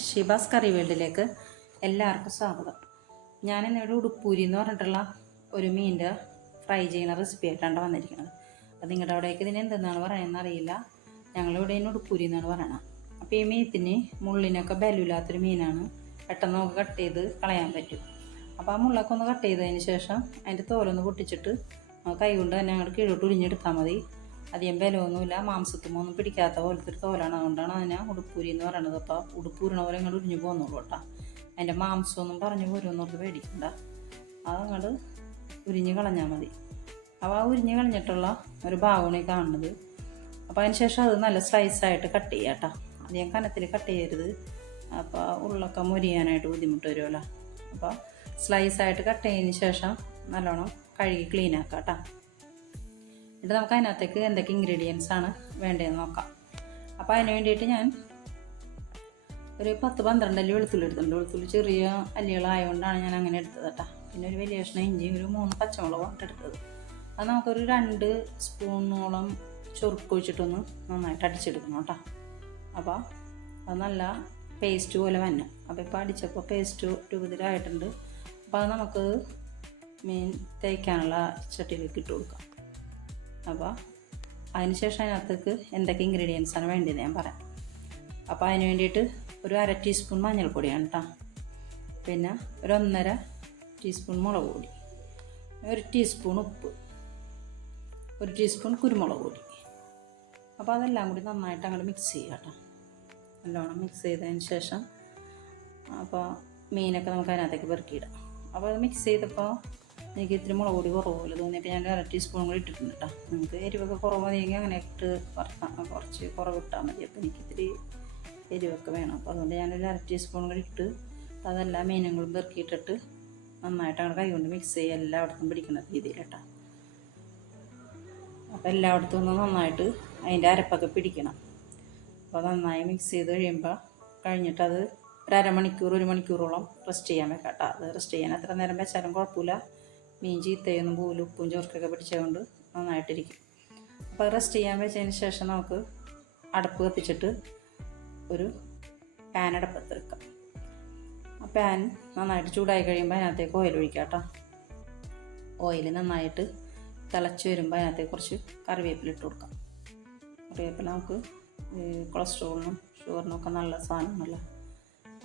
ഷിബാസ് കറി വേൾഡിലേക്ക് എല്ലാവർക്കും സ്വാഗതം. ഞാനിന്നിവിടെ ഉടുപ്പൂരി എന്ന് പറഞ്ഞിട്ടുള്ള ഒരു മീനിൻ്റെ ഫ്രൈ ചെയ്യുന്ന റെസിപ്പി ആയിട്ടാണ് വന്നിരിക്കുന്നത്. അപ്പോൾ നിങ്ങളുടെ അവിടേക്ക് ഇതിന് എന്തെന്നാണ് പറയുന്നത് അറിയില്ല. ഞങ്ങളിവിടെ ഉടുപ്പൂരി എന്നാണ് പറയണത്. അപ്പോൾ ഈ മീനത്തിന് മുള്ളിനൊക്കെ ബലമില്ലാത്തൊരു മീനാണ്. പെട്ടെന്ന് നമുക്ക് കട്ട് ചെയ്ത് കളയാൻ പറ്റും. അപ്പോൾ ആ മുള്ളൊക്കെ ഒന്ന് കട്ട് ചെയ്തതിന് ശേഷം അതിൻ്റെ തോലൊന്ന് പൊട്ടിച്ചിട്ട് കൈ കൊണ്ട് തന്നെ അങ്ങോട്ട് കീഴോട്ട് ഉരിഞ്ഞെടുത്താൽ മതി. അധികം ബലമൊന്നുമില്ല, മാംസത്തുമൊന്നും പിടിക്കാത്ത പോലത്തെ ഒരു തോലാണ്. അതുകൊണ്ടാണ് അതിനെ ഉടുപ്പൂരി എന്ന് പറയുന്നത്. അപ്പോൾ ഉടുപ്പൂരിണ പോലെ ഇങ്ങോട്ട് ഉരിഞ്ഞു പോകുന്നുള്ളൂ കേട്ടോ. അതിൻ്റെ മാംസമൊന്നും പറഞ്ഞു പോരുമെന്നോർത്ത് പേടിക്കണ്ട. അതങ്ങോട്ട് ഉരിഞ്ഞ് കളഞ്ഞാൽ മതി. അപ്പോൾ ആ ഉരിഞ്ഞ് കളഞ്ഞിട്ടുള്ള ഒരു ഭാഗമാണ് ഈ കാണുന്നത്. അപ്പോൾ അതിന് ശേഷം അത് നല്ല സ്ലൈസായിട്ട് കട്ട് ചെയ്യാം കേട്ടോ. അധികം കനത്തിൽ കട്ട് ചെയ്യരുത്. അപ്പോൾ ഉള്ളൊക്കെ മുരിയാനായിട്ട് ബുദ്ധിമുട്ട് വരുമല്ലോ. അപ്പോൾ സ്ലൈസായിട്ട് കട്ട് ചെയ്തതിന് ശേഷം നല്ലോണം കഴുകി ക്ലീൻ ആക്കാം കേട്ടോ. എന്നിട്ട് നമുക്ക് അതിനകത്തേക്ക് എന്തൊക്കെ ഇൻഗ്രീഡിയൻസ് ആണ് വേണ്ടതെന്ന് നോക്കാം. അപ്പോൾ അതിന് വേണ്ടിയിട്ട് ഞാൻ ഒരു 10-12 അല്ലി വെളുത്തുള്ളി എടുത്തിട്ടുണ്ട്. വെളുത്തുള്ളി ചെറിയ അല്ലികളായതുകൊണ്ടാണ് ഞാൻ അങ്ങനെ എടുത്തത് കേട്ടോ. പിന്നെ ഒരു വലിയ കഷ്ണം ഇഞ്ചി, ഒരു 3 പച്ചമുളകും എടുത്തത്. അത് നമുക്കൊരു 2 സ്പൂണോളം ചൊറുക്കൊഴിച്ചിട്ടൊന്ന് നന്നായിട്ട് അടിച്ചെടുക്കണം കേട്ടോ. അപ്പോൾ അത് നല്ല പേസ്റ്റ് പോലെ വന്നു. അപ്പോൾ ഇപ്പോൾ അടിച്ചപ്പോൾ പേസ്റ്റ് രൂപത്തിലായിട്ടുണ്ട്. അപ്പോൾ അത് നമുക്ക് മീൻ തേക്കാനുള്ള ചട്ടിയിലേക്ക് ഇട്ട് കൊടുക്കാം. അപ്പോൾ അതിനുശേഷം അതിനകത്തേക്ക് എന്തൊക്കെ ഇൻഗ്രീഡിയൻസാണ് വേണ്ടതെന്ന് ഞാൻ പറയാം. അപ്പോൾ അതിന് വേണ്ടിയിട്ട് ഒരു 1/2 ടീസ്പൂൺ മഞ്ഞൾപ്പൊടിയാണ് കേട്ടോ. പിന്നെ ഒരു 1.5 ടീസ്പൂൺ മുളക് പൊടി, 1 ടീസ്പൂൺ ഉപ്പ്, 1 ടീസ്പൂൺ കുരുമുളക് പൊടി. അപ്പോൾ അതെല്ലാം കൂടി നന്നായിട്ട് അങ്ങോട്ട് മിക്സ് ചെയ്യുക കേട്ടോ. നല്ലോണം മിക്സ് ചെയ്തതിന് ശേഷം അപ്പോൾ മീനൊക്കെ നമുക്ക് അതിനകത്തേക്ക് പെറുക്കിയിടാം. അപ്പോൾ അത് മിക്സ് ചെയ്തപ്പോൾ എനിക്ക് ഇത്തിരി മുളക് പൊടി കുറവുപോലെ തോന്നിയപ്പോൾ ഞാൻ 1/2 ടീസ്പൂൺ കൂടി ഇട്ടിട്ടുണ്ട് കേട്ടോ. നിങ്ങൾക്ക് എരിവൊക്കെ കുറവ് മതിയെങ്കിൽ അങ്ങനെ ഇട്ട് കുറച്ച് കുറവിട്ടാൽ മതി. അപ്പോൾ എനിക്കിത്തിരി എരിവൊക്കെ വേണം. അപ്പോൾ അതുകൊണ്ട് ഞാനൊരു 1/2 ടീസ്പൂൺ കൂടി ഇട്ട് അതെല്ലാം മീനുകളും പെറുക്കിയിട്ടിട്ട് നന്നായിട്ട് അങ്ങനെ കൈ കൊണ്ട് മിക്സ് ചെയ്യുക, എല്ലായിടത്തും പിടിക്കുന്ന രീതിയിൽ കേട്ടോ. അപ്പോൾ എല്ലായിടത്തും ഒന്ന് നന്നായിട്ട് അതിൻ്റെ അരപ്പൊക്കെ പിടിക്കണം. അപ്പോൾ നന്നായി മിക്സ് ചെയ്ത് കഴിഞ്ഞിട്ടത് ഒരു 1/2 മണിക്കൂർ 1 മണിക്കൂറോളം റെസ്റ്റ് ചെയ്യാൻ വെക്കാം കേട്ടോ. അത് റെസ്റ്റ് ചെയ്യാൻ എത്ര നേരം വെച്ചാലും കുഴപ്പമില്ല. മീൻ ചീത്തയൊന്നും പോലും ഉപ്പും ചോർക്കൊക്കെ പിടിച്ചതുകൊണ്ട് നന്നായിട്ടിരിക്കും. അപ്പോൾ റെസ്റ്റ് ചെയ്യാൻ വെച്ചതിന് ശേഷം നമുക്ക് അടപ്പ് കത്തിച്ചിട്ട് ഒരു പാൻ അടപ്പത്ത് വെക്കാം. ആ പാൻ നന്നായിട്ട് ചൂടായി കഴിയുമ്പോൾ അതിനകത്തേക്ക് ഓയിൽ ഒഴിക്കാം കേട്ടോ. ഓയിൽ നന്നായിട്ട് തിളച്ച് വരുമ്പോൾ അതിനകത്തേക്ക് കുറച്ച് കറിവേപ്പില ഇട്ട് കൊടുക്കാം. കറിവേപ്പില നമുക്ക് കൊളസ്ട്രോളിനും ഷുഗറിനൊക്കെ നല്ല സാധനമല്ല.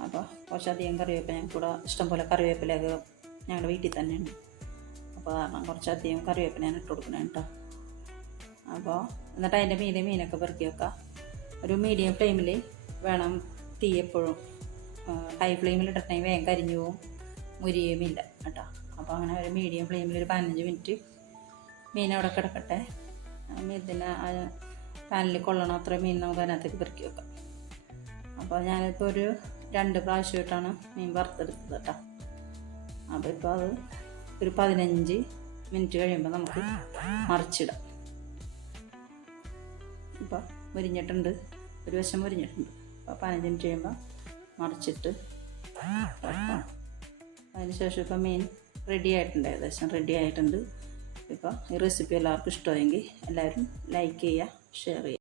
അപ്പോൾ കുറച്ചധികം കറിവേപ്പില, ഞങ്ങൾക്കൂടെ ഇഷ്ടംപോലെ കറിവേപ്പിലൊക്കെ ഞങ്ങളുടെ വീട്ടിൽ തന്നെയുണ്ട്. അപ്പോൾ കാരണം കുറച്ചധികം കറിവേപ്പില ഞാൻ ഇട്ട് കൊടുക്കണം കേട്ടോ. അപ്പോൾ എന്നിട്ട് അതിൻ്റെ മീനൊക്കെ പെറുക്കി വെക്കാം. ഒരു മീഡിയം ഫ്ലെയിമിൽ വേണം തീ എപ്പോഴും. ഹൈ ഫ്ലെയിമിൽ ഇട്ടിട്ടുണ്ടെങ്കിൽ വേഗം കരിഞ്ഞു പോവും, മുരിയുമില്ല കേട്ടോ. അപ്പോൾ അങ്ങനെ ഒരു മീഡിയം ഫ്ലെയിമിൽ ഒരു 15 മിനിറ്റ് മീൻ അവിടെ കിടക്കട്ടെ. ഇതിന് പാനിൽ കൊള്ളണം അത്ര മീൻ നമുക്ക് അതിനകത്തേക്ക് പെറുക്കി വെക്കാം. അപ്പോൾ ഞാനിപ്പോൾ ഒരു 2 പ്രാവശ്യമായിട്ടാണ് മീൻ വറുത്തെടുത്തത് കേട്ടോ. അപ്പോൾ ഇപ്പോൾ അത് ഒരു 15 മിനിറ്റ് കഴിയുമ്പോൾ നമുക്ക് മറിച്ചിടാം. ഇപ്പോൾ മുരിഞ്ഞിട്ടുണ്ട്, ഒരു വശം മുരിഞ്ഞിട്ടുണ്ട്. അപ്പോൾ 15 മിനിറ്റ് കഴിയുമ്പോൾ മറിച്ചിട്ട് അതിന് ശേഷം ഇപ്പോൾ മീൻ റെഡി ആയിട്ടുണ്ട്, ഏകദേശം റെഡി ആയിട്ടുണ്ട്. ഇപ്പോൾ ഈ റെസിപ്പി എല്ലാവർക്കും ഇഷ്ടമായെങ്കിൽ എല്ലാവരും ലൈക്ക് ചെയ്യുക, ഷെയർ ചെയ്യുക.